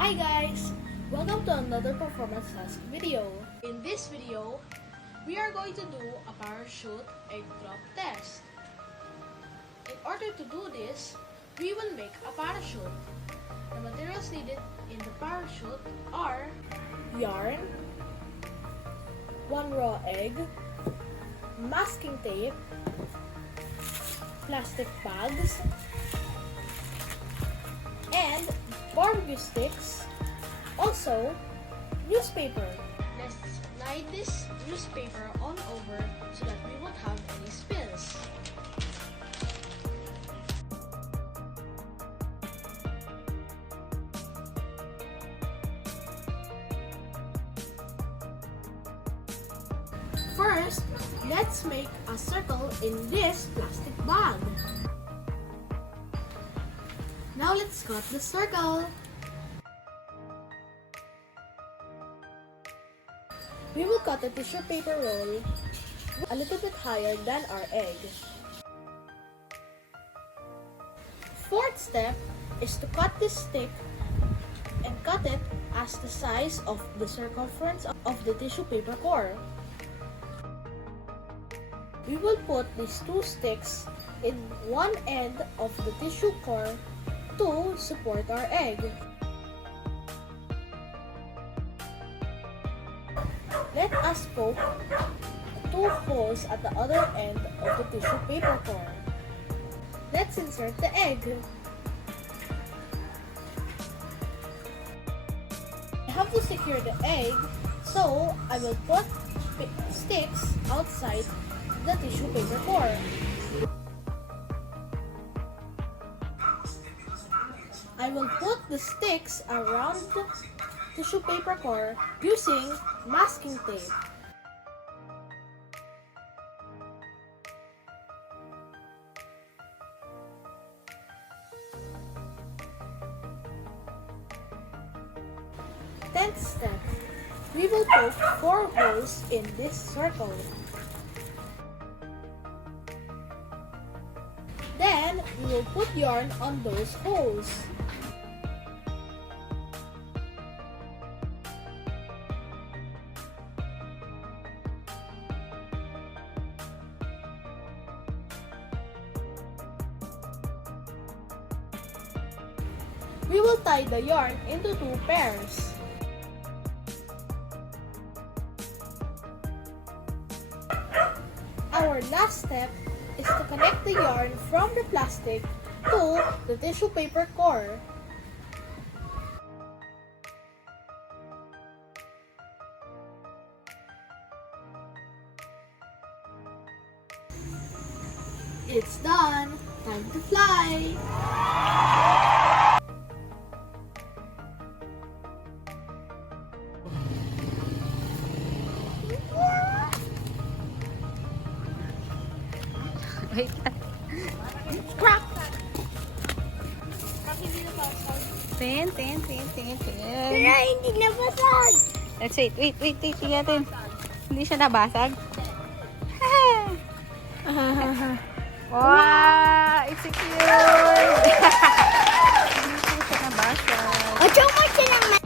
Hi guys! Welcome to another performance task video. In this video, we are going to do a parachute egg drop test. In order to do this, we will make a parachute. The materials needed in the parachute are yarn, 1 raw egg, masking tape, plastic bags, and barbecue sticks, also newspaper. Let's slide this newspaper all over so that we won't have any spills. First, let's make a circle in this plastic bag. Now let's cut the circle. We will cut the tissue paper roll a little bit higher than our egg. Fourth step is to cut this stick and cut it as the size of the circumference of the tissue paper core. We will put these two sticks in one end of the tissue core to support our egg. Let us poke 2 holes at the other end of the tissue paper core. Let's insert the egg. I have to secure the egg, so I will put sticks outside the tissue paper core. I will put the sticks around the tissue paper core using masking tape. Tenth step, we will poke 4 holes in this circle. Then, we will put yarn on those holes. We will tie the yarn into 2 pairs. Our last step is to connect the yarn from the plastic to the tissue paper core. It's done! Time to fly! Wait. Crack! Tin. Kaya hindi nabasag! Let's wait. Tingnan natin. Hindi siya nabasag. Wow! It's secure! Hindi siya nabasag. O, chumot siya lang